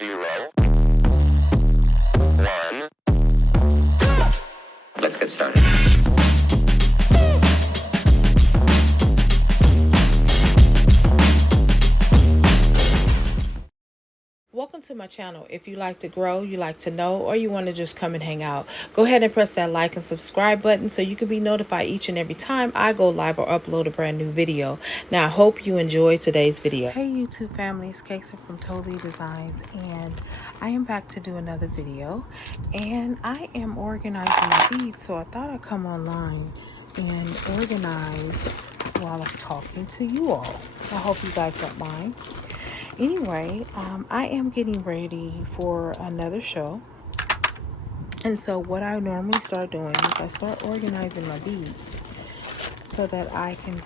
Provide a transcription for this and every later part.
0, 1. Let's get started. Welcome to my channel. If you like to grow, you like to know, or you want to just come and hang out, go ahead and press that like and subscribe button so you can be notified each and every time I go live or upload a brand new video. Now, I hope you enjoyed today's video. Hey YouTube family, it's Casey from Totally Designs, and I am back to do another video, and I am organizing my beads, so I thought I'd come online and organize while I'm talking to you all. I hope you guys don't mind. Anyway, I am getting ready for another show. And so what I normally start doing is I start organizing my beads so that I can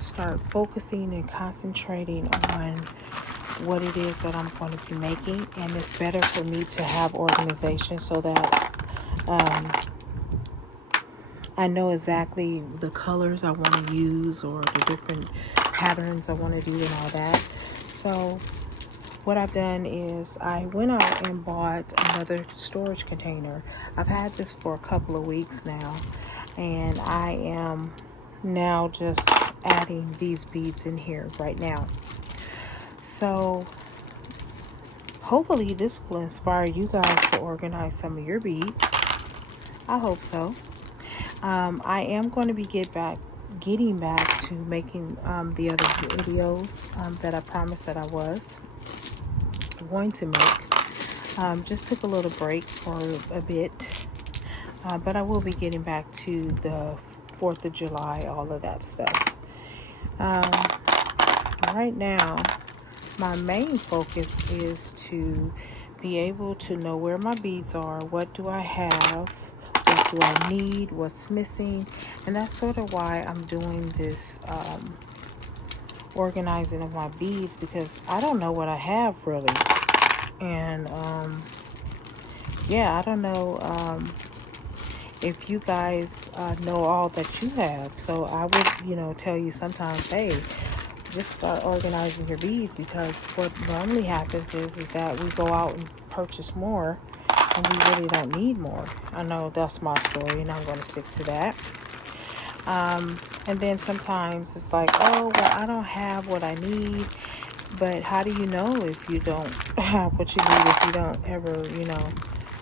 start focusing and concentrating on what it is that I'm going to be making. And it's better for me to have organization so that I know exactly the colors I want to use or the different patterns I want to do and all that. So what I've done is I went out and bought another storage container. I've had this for a couple of weeks now, and I am now just adding these beads in here right now. So hopefully this will inspire you guys to organize some of your beads. I hope so. I am going to be getting back to making the other videos that I promised that I was going to make. Just took a little break for a bit, but I will be getting back to the 4th of July, all of that stuff. Right now, my main focus is to be able to know where my beads are, what do I have, what do I need, what's missing, and that's sort of why I'm doing this organizing of my beads, because I don't know what I have really. And yeah, I don't know if you guys know all that you have. So I would, tell you sometimes, hey, just start organizing your beads, because what normally happens is that we go out and purchase more and we really don't need more. I know that's my story, and I'm going to stick to that. And then sometimes it's like, oh, well, I don't have what I need. But how do you know if you don't have what you need, if you don't ever,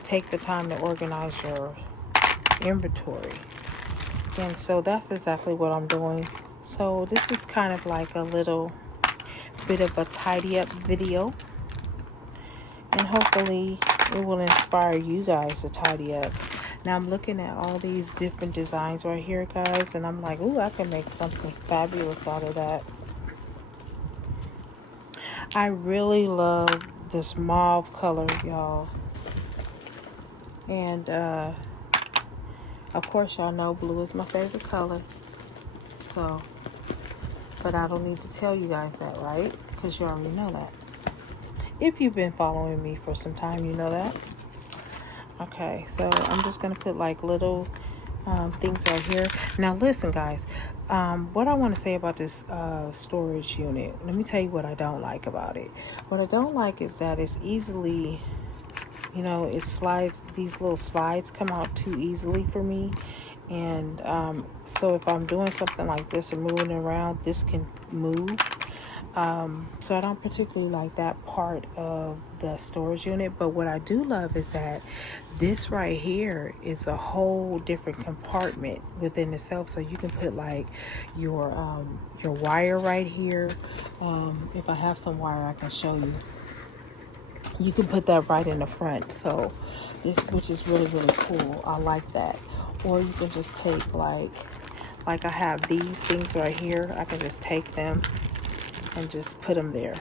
take the time to organize your inventory? And so that's exactly what I'm doing. So this is kind of like a little bit of a tidy up video. And hopefully it will inspire you guys to tidy up. Now I'm looking at all these different designs right here, guys. And I'm like, ooh, I can make something fabulous out of that. I really love this mauve color, y'all. And of course, y'all know blue is my favorite color. So, but I don't need to tell you guys that, right? Because you already know that. If you've been following me for some time, you know that. Okay, so I'm just going to put like little things right here. Now listen, guys, what I want to say about this storage unit, let me tell you what I don't like about it. What I don't like is that it's easily, it slides, these little slides come out too easily for me. And so if I'm doing something like this and moving around, this can move. So I don't particularly like that part of the storage unit. But what I do love is that this right here is a whole different compartment within itself. So you can put like your wire right here. If I have some wire, I can show you. You can put that right in the front. So this, which is really, really cool. I like that. Or you can just take like I have these things right here. I can just take them and just put them there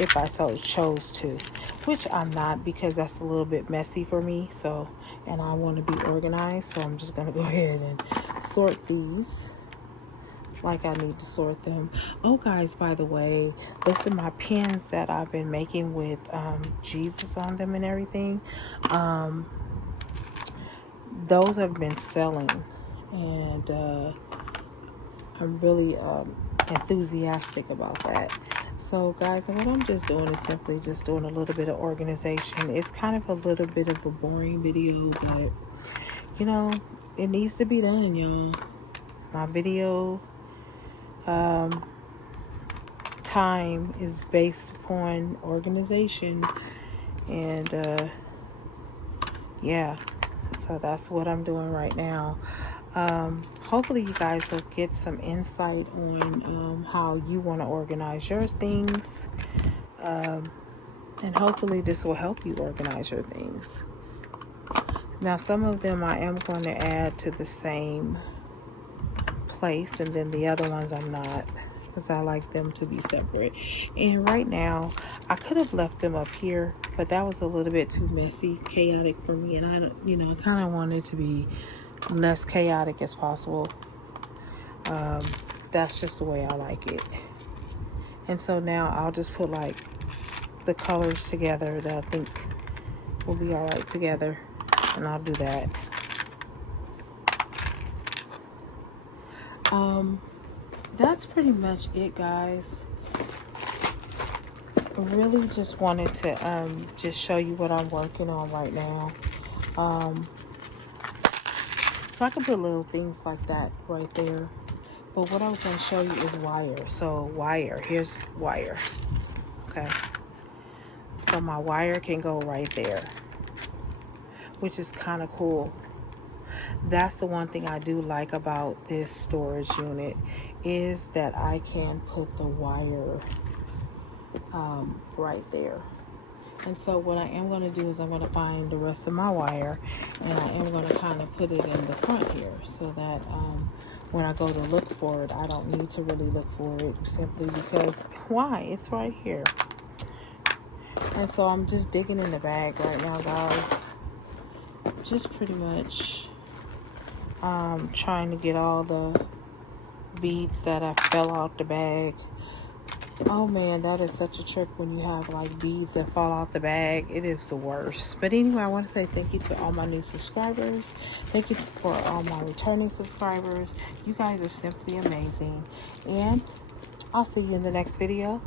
if I so chose to, which I'm not, because that's a little bit messy for me. So, and I want to be organized, so I'm just gonna go ahead and sort these like I need to sort them. Oh guys, by the way, listen, my pins that I've been making with Jesus on them and everything, those have been selling, and I'm really enthusiastic about that. So guys, what I'm just doing is simply just doing a little bit of organization. It's kind of a little bit of a boring video, but you know, it needs to be done, y'all. My video time is based upon organization, and yeah, so that's what I'm doing right now. Hopefully you guys will get some insight on how you want to organize your things, and hopefully this will help you organize your things. Now some of them I am going to add to the same place, and then the other ones I'm not, because I like them to be separate. And right now I could have left them up here, but that was a little bit too messy, chaotic for me, and I kind of wanted to be less chaotic as possible. That's just the way I like it. And so now I'll just put like the colors together that I think will be all right together, and I'll do that. That's pretty much it, guys. I really just wanted to just show you what I'm working on right now. So I can put little things like that right there. But what I was going to show you is wire. So wire, here's wire. Okay. So my wire can go right there, which is kind of cool. That's the one thing I do like about this storage unit, is that I can put the wire right there. And so what I am going to do is I'm going to find the rest of my wire, and I am going to kind of put it in the front here, so that when I go to look for it, I don't need to really look for it, simply because why? It's right here. And so I'm just digging in the bag right now, guys. Just pretty much trying to get all the beads that I fell out the bag. Oh man, that is such a trip when you have like beads that fall out the bag. It is the worst. But anyway, I want to say thank you to all my new subscribers. Thank you for all my returning subscribers. You guys are simply amazing. And I'll see you in the next video.